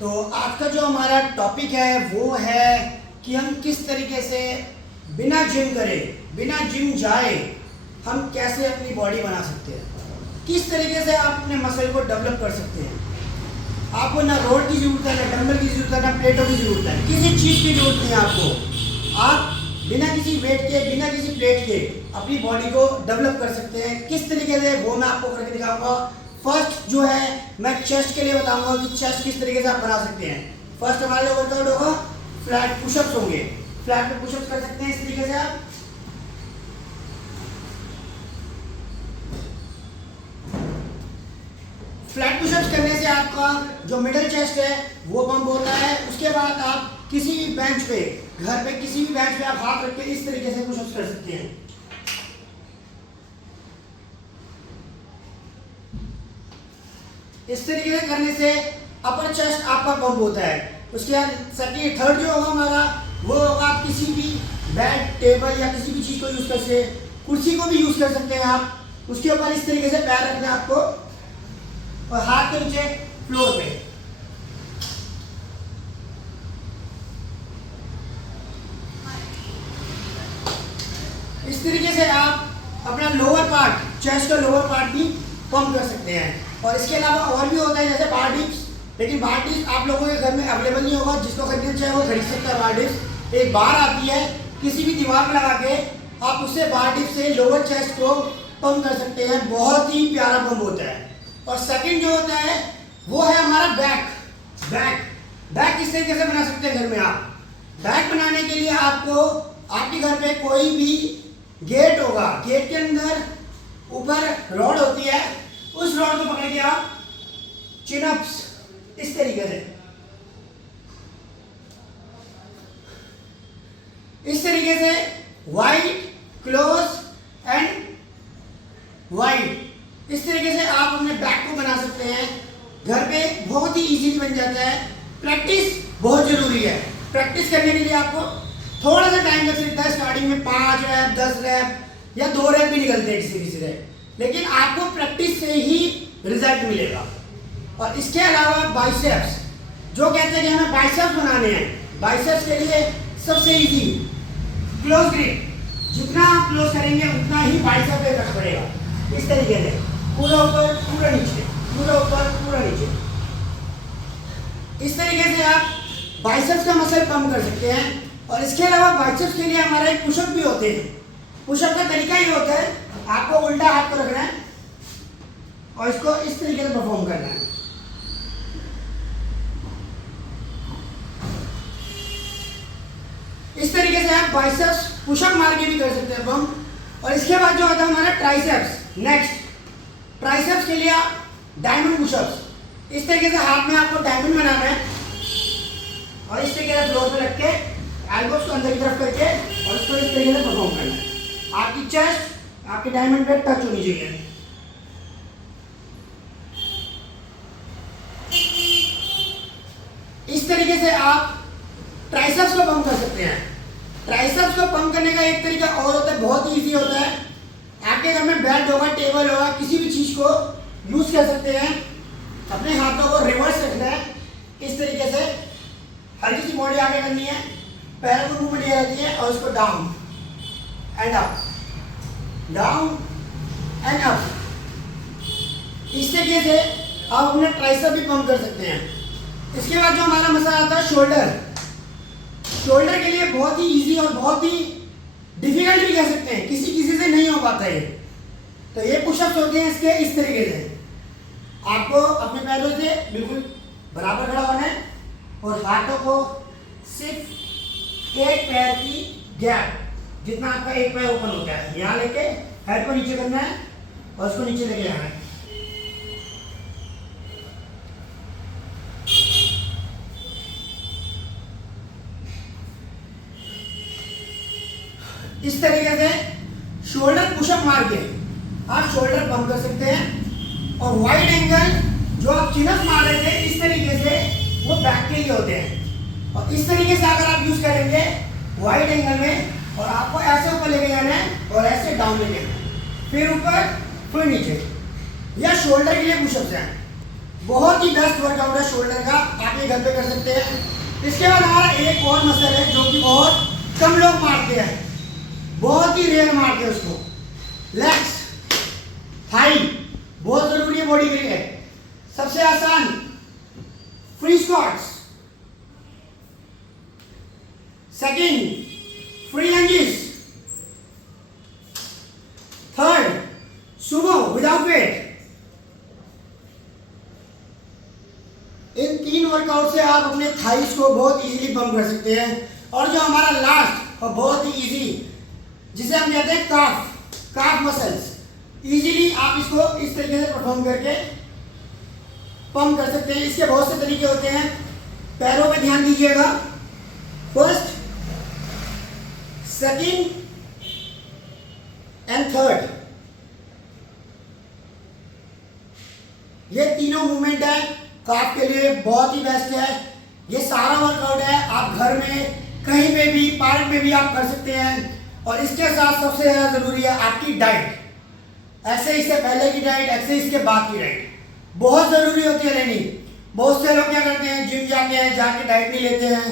तो आज का जो हमारा टॉपिक है वो है कि हम किस तरीके से बिना जिम करे, बिना जिम जाए हम कैसे अपनी बॉडी बना सकते हैं, किस तरीके से आप अपने मसल को डेवलप कर सकते हैं। आपको ना रोड की ज़रूरत है, ना डंबल की ज़रूरत है, ना प्लेटों की ज़रूरत है, किसी चीज़ की ज़रूरत नहीं है आपको। आप बिना किसी वेट के, बिना किसी प्लेट के अपनी बॉडी को डेवलप कर सकते हैं। किस तरीके से वो मैं आपको करके दिखाऊंगा। फर्स्ट जो है मैं चेस्ट के लिए बताऊंगा कि चेस्ट किस तरीके से आप बना सकते हैं। फर्स्ट हमारे जो वर्कआउट होगा फ्लैट पुशअप्स होंगे। फ्लैट पे पुशअप्स कर सकते हैं इस तरीके से आप। फ्लैट पुशअप्स करने से आपका जो मिडिल चेस्ट है वो पंप होता है। उसके बाद आप किसी भी बेंच पे, घर पे किसी भी बेंच पे आप हाथ रख के इस तरीके से पुशअप्स कर सकते हैं। इस तरीके से करने से अपर चेस्ट आपका पंप होता है। उसके बाद सेकंड थर्ड जो होगा हमारा वो होगा आप किसी भी बेड, टेबल या किसी भी चीज़ को यूज़ कर सकते हैं। कुर्सी को भी यूज़ कर सकते हैं आप। उसके ऊपर इस तरीके से पैर रखना है आपको और हाथ के नीचे फ्लोर पे। इस तरीके से आप अपना लोअर पार्ट, चेस्ट का लोअर पार्ट भी पंप कर सकते हैं। और इसके अलावा और भी होता है जैसे बार डिप्स, लेकिन बार डिप्स आप लोगों के घर में अवेलेबल नहीं होगा। जिसको खरीदना चाहे वो खरीद सकता है बार डिप्स। एक बार आती है, किसी भी दीवार पर लगा के आप उससे बार डिप्स से लोअर चेस्ट को पंप कर सकते हैं। बहुत ही प्यारा पंप होता है। और सेकंड जो होता है वो है हमारा बैक किस तरीके से बना सकते हैं घर में आप। बैक बनाने के लिए आपको आपके घर पे कोई भी गेट होगा, गेट के अंदर ऊपर रॉड होती है, उस रॉड को पकड़ के आप चिनअप्स इस तरीके से, वाइड, क्लोज एंड वाइड, इस तरीके से आप अपने बैक को बना सकते हैं। घर पे बहुत ही इजीली बन जाता है। प्रैक्टिस बहुत जरूरी है। प्रैक्टिस करने के लिए आपको थोड़ा सा टाइम लग सकता है। स्टार्टिंग में 5 रैप, 10 रैप या 2 रैप भी निकलते हैं किसी से, लेकिन आपको प्रैक्टिस से ही रिजल्ट मिलेगा। और इसके अलावा बाइसेप्स, जो कहते हैं कि हमें बाइसेप्स बनाने हैं, बाइसेप्स के लिए सबसे इजी क्लोज ग्रिप। जितना आप क्लोज करेंगे उतना ही बाइसेप पे रख पड़ेगा। इस तरीके से पूरा ऊपर, पूरा नीचे, पूरा ऊपर, पूरा नीचे। इस तरीके से आप बाइसेप्स का मसल कम कर सकते हैं। और इसके अलावा बाइसेप्स के लिए हमारे पुशअप भी होते हैं। पुशअप का तरीका ये होता है, आपको उल्टा हाथ को रखना है और इसको इस तरीके से परफॉर्म करना है। इस तरीके से आप बाइसेप्स पुशअप मार के भी कर सकते हैं पंप। और इसके बाद जो होता है हमारा ट्राइसेप्स। नेक्स्ट ट्राइसेप्स के लिए आप डायमंड पुशअप्स, इस तरीके से हाथ में आपको डायमंड बनाना है और इस तरीके से फ्लोर पे रख के एल्बोस को अंदर की तरफ करके और इसको इस तरीके से परफॉर्म करना है। आपकी चेस्ट आपके डायमंड पे टच होनी चाहिए। इस तरीके से आप ट्राइसेप्स को पंप कर सकते हैं। ट्राइसेप्स को पंप करने का एक तरीका और होता है, बहुत ही इजी होता है। आपके घर में बेड होगा, टेबल होगा, किसी भी चीज को यूज कर सकते हैं। अपने हाथों को रिवर्स रखना है इस तरीके से, हल्की सी बॉडी आगे करनी है, पैरों को मूवमेंट ये रहती है और इसको down and up, down and up. इस तरीके से आप अपने ट्राइसेप भी पंप कर सकते हैं। इसके बाद जो हमारा मसला आता है शोल्डर। शोल्डर के लिए बहुत ही इजी और बहुत ही डिफिकल्ट भी कह सकते हैं, किसी किसी से नहीं हो पाता है। तो ये पुशअप्स होते हैं इसके इस तरीके से। आपको अपने पैरों से बिल्कुल बराबर खड़ा होना है और हाथों को सिर्फ एक पैर की गैप, जितना आपका एक पैर ओपन होता है, यहाँ लेके हेड को नीचे करना है और उसको नीचे लेके जाना है। इस तरीके से शोल्डर पुशअप मार के आप शोल्डर पंप कर सकते हैं। और वाइड एंगल जो आप चिनअप मार रहे थे इस तरीके से, वो बैक के लिए होते हैं। और इस तरीके से अगर आप यूज करेंगे वाइड एंगल में, और आपको ऐसे ऊपर लेके जाना है और ऐसे डाउन लेके जाना है, फिर ऊपर फिर नीचे। यह शोल्डर के लिए पुशअप्स हैं। बहुत ही बेस्ट वर्कआउट है शोल्डर का। आप आप भी घर पे कर सकते हैं। इसके बाद हमारा एक और मसल है जो कि बहुत कम लोग मारते हैं, बहुत ही रेयर मारते हैं उसको, लेग्स, थाई, बहुत जरूरी है बॉडी के लिए। सबसे आसान free squats, second free lunges, third sumo without weight. इन 3 वर्कआउट से आप अपने थाइस को बहुत इजीली बम कर सकते हैं। और जो हमारा लास्ट और बहुत ही इजी, जिसे हम कहते हैं काफ मसल्स, इजीली आप इसको इस तरीके से परफॉर्म करके पंप कर सकते हैं। इसके बहुत से तरीके होते हैं, पैरों पे ध्यान दीजिएगा। फर्स्ट, सेकंड एंड थर्ड, ये तीनों मूवमेंट है काफ के लिए बहुत ही बेस्ट है। ये सारा वर्कआउट है, आप घर में कहीं पे भी, पार्क में भी आप कर सकते हैं। और इसके साथ सबसे ज़्यादा ज़रूरी है आपकी डाइट, एक्सरसाइज से पहले की डाइट, एक्सरसाइज के बाद की डाइट बहुत ज़रूरी होती है लेनी। बहुत से लोग क्या करते हैं, जिम जाते हैं, जाके डाइट नहीं लेते हैं,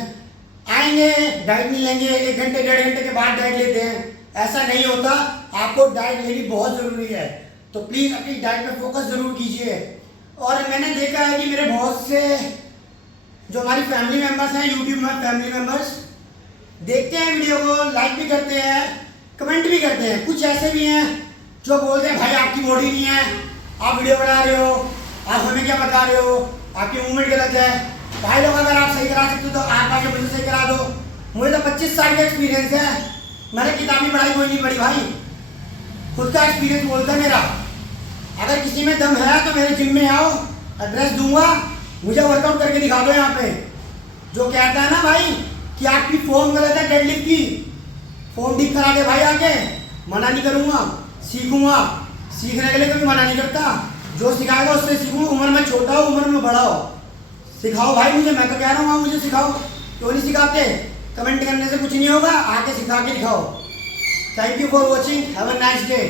आएंगे डाइट नहीं लेंगे, 1 घंटे 1.5 घंटे के बाद डाइट लेते हैं। ऐसा नहीं होता, आपको डाइट लेनी बहुत ज़रूरी है। तो प्लीज़ अपनी डाइट पे फोकस ज़रूर कीजिए। और मैंने देखा है कि मेरे बहुत से जो हमारी फैमिली मेम्बर्स हैं, यूट्यूब में फैमिली मेम्बर्स देखते हैं वीडियो को, लाइक भी करते हैं, कमेंट भी करते हैं। कुछ ऐसे भी हैं जो बोलते हैं भाई आपकी बॉडी नहीं है, आप वीडियो बना रहे हो, आप हमें क्या बता रहे हो, आपकी मूवमेंट गलत है। भाई लोग अगर आप सही करा सकते हो तो आप आके मुझे सही करा दो। मुझे तो 25 साल का एक्सपीरियंस है, मैंने किताबी पढ़ाई कोई नहीं पढ़ी भाई, खुद का एक्सपीरियंस बोलता है मेरा। अगर किसी में दम है तो मेरे जिम में आओ, एड्रेस दूंगा, मुझे वर्कआउट करके दिखा दो। यहाँ पे जो कहता है ना भाई कि आपकी फॉर्म गलत है डेडलिफ्ट की, फॉर्म ठीक करा दे भाई आके, मना नहीं करूँगा, सीखूंगा, सीखने के लिए कभी मना नहीं करता। जो सिखाएगा उससे सीखूँ, उम्र में छोटा हो उम्र में बड़ा हो, सिखाओ भाई मुझे, मैं तो कह रहा हूँ मुझे सिखाओ। क्यों नहीं सिखाते? कमेंट करने से कुछ नहीं होगा, आके सिखा के दिखाओ। Thank you for watching, have a nice day.